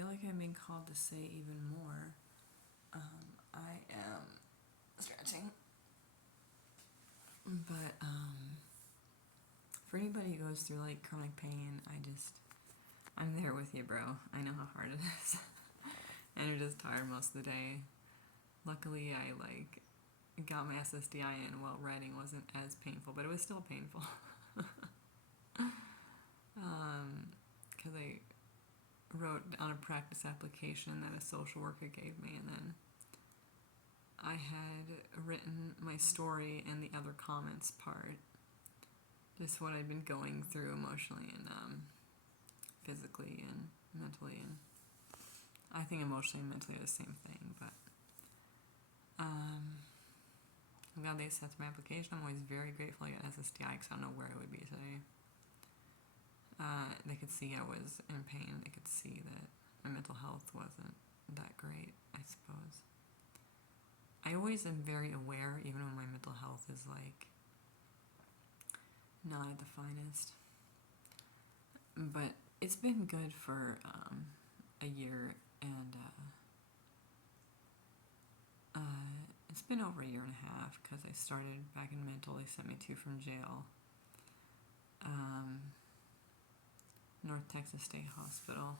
feel like I'm being called to say even more. I am stretching, but for anybody who goes through like chronic pain, I'm there with you, bro. I know how hard it is, and you're just tired most of the day. Luckily, I got my SSDI in while writing wasn't as painful, but it was still painful. Because I wrote on a practice application that a social worker gave me, and then I had written my story and the other comments part, just what I'd been going through emotionally and physically and mentally, and I think emotionally and mentally are the same thing, but I'm glad they accepted my application. I'm always very grateful I got SSDI because I don't know where I would be today. They could see I was in pain. They could see that my mental health wasn't that great, I suppose. I always am very aware, even when my mental health is not at the finest. But it's been good for a year, and it's been over a year and a half because I started back in mental. They sent me to from jail. North Texas State Hospital.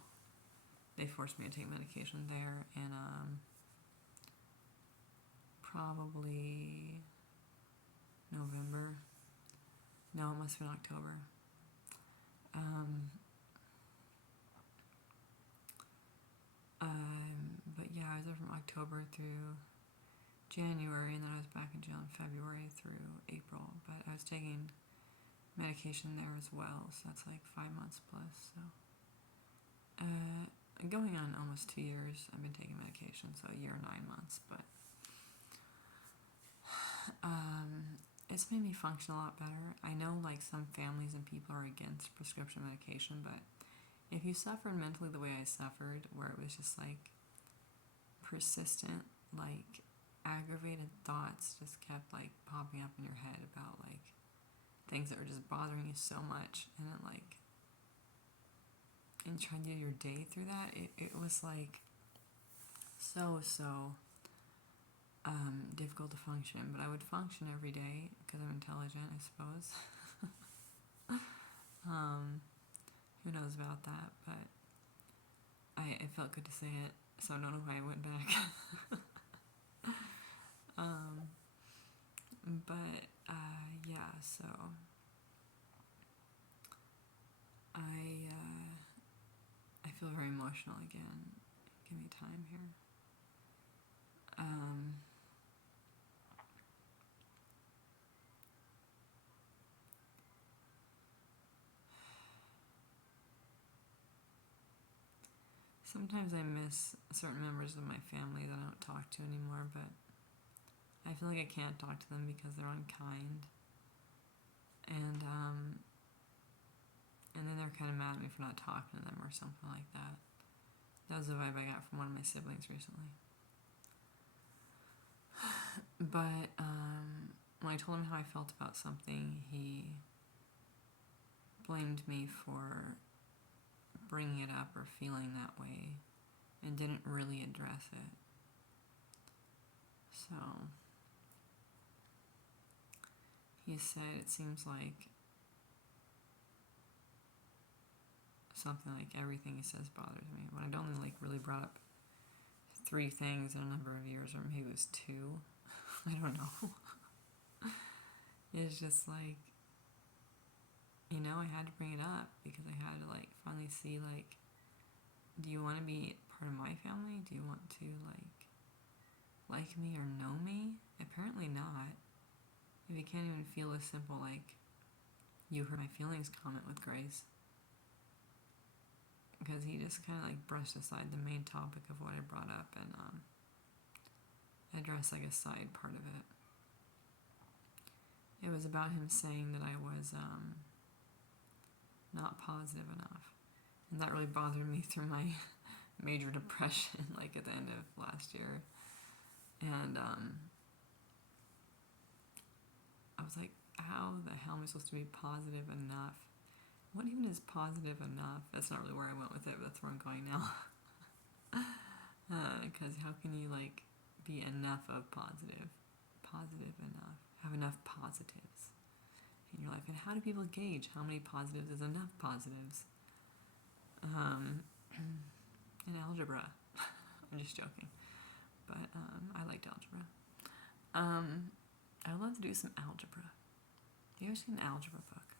They forced me to take medication there, and probably November. No, it must have been October. But yeah, I was there from October through January, and then I was back in jail in February through April. But I was taking medication there as well, so that's 5 months plus. So, going on almost 2 years, I've been taking medication, so a year and 9 months. But it's made me function a lot better. I know some families and people are against prescription medication, but if you suffered mentally the way I suffered, where it was just persistent, aggravated thoughts just kept popping up in your head about things that were just bothering you so much, and then and trying to do your day through that, it was so difficult to function. But I would function every day because I'm intelligent, I suppose. Who knows about that, but it felt good to say it, so I don't know why I went back. But yeah, so I feel very emotional again. Give me time here. Sometimes I miss certain members of my family that I don't talk to anymore, but I feel like I can't talk to them because they're unkind. And then they're kind of mad at me for not talking to them or something like that. That was the vibe I got from one of my siblings recently. But when I told him how I felt about something, he blamed me for bringing it up or feeling that way and didn't really address it. So he said it seems like something everything he says bothers me, when I'd only really brought up 3 things in a number of years, or maybe it was 2. I don't know. It's just I had to bring it up because I had to finally see do you want to be part of my family? Do you want to like me or know me? Apparently not. If you can't even feel a simple you hurt my feelings comment with grace. Because he just kind of brushed aside the main topic of what I brought up and addressed a side part of it. It was about him saying that I was not positive enough, and that really bothered me through my major depression at the end of last year. And I was how the hell am I supposed to be positive enough? What even is positive enough? That's not really where I went with it, but that's where I'm going now. Because how can you like be enough of positive enough, have enough positives in your life? And how do people gauge how many positives is enough positives? In algebra, I'm just joking, but I liked algebra. I would love to do some algebra. You ever seen an algebra book?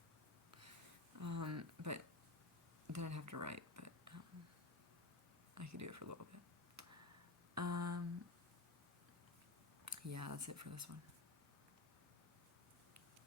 But then I'd have to write, but I could do it for a little bit. Yeah, that's it for this one.